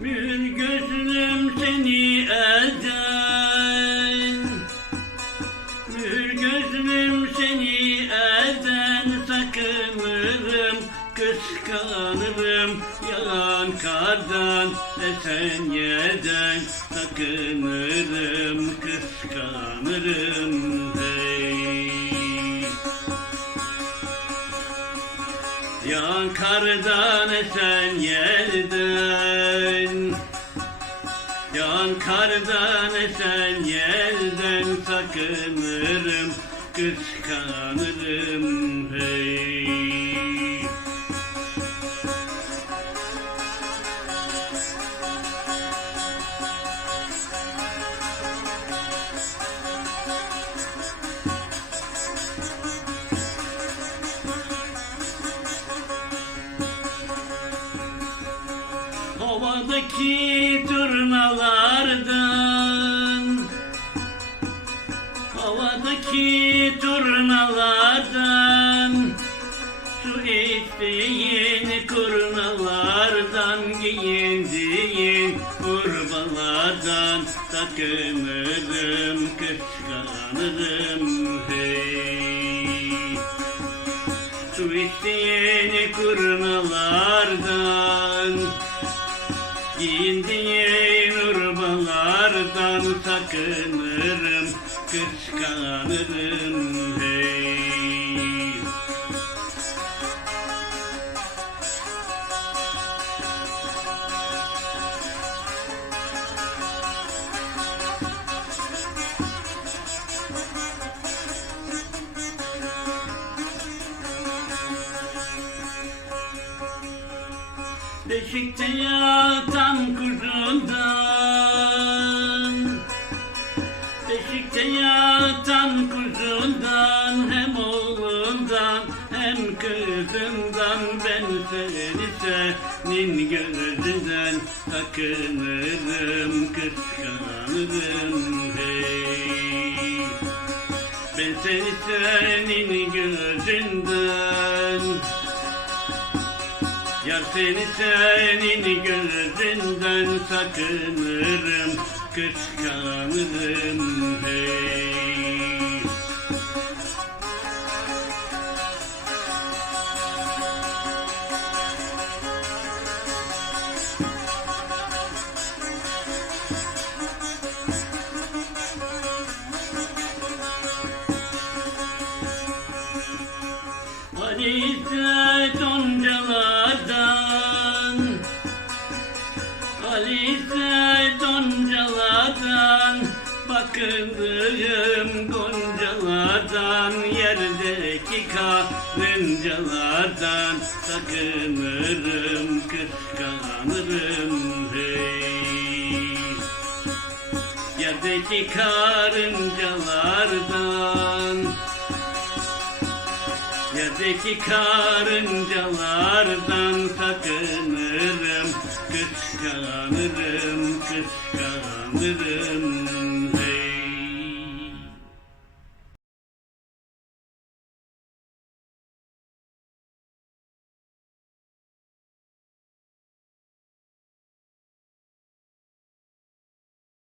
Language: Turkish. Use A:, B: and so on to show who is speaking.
A: Bir gözlüm seni eden Bir gözlüm seni eden Sakınırım, kıskanırım Yalan kardan, esen yerden Sakınırım, kıskanırım hey. Yan kardan esen yerden kardan esen yerden sakınırım Kıskanırım hey Havadaki turnalardan Havadaki turnalardan Su içtiğin kurnalardan Giyindiğin kurbalardan Sakınırım, kıskanırım hey. Su içtiğin kurnalardan Giyindiğin urbalardan sakınırım, kıskanırım hey. Beşikte yatan kuzundan Beşikte yatan kuzundan Hem oğlundan hem kızından. Ben seni senin gözünden Sakınırım, kıskanırım hey. Ben seni senin gözünden Yar seni senin gözünden sakınırım Kıskanırım Bakındığım goncalardan Yerdeki karıncalardan Sakınırım, kıskanırım hey. Yerdeki karıncalardan Yerdeki karıncalardan sakınırım Kıskanırım, kıskanırım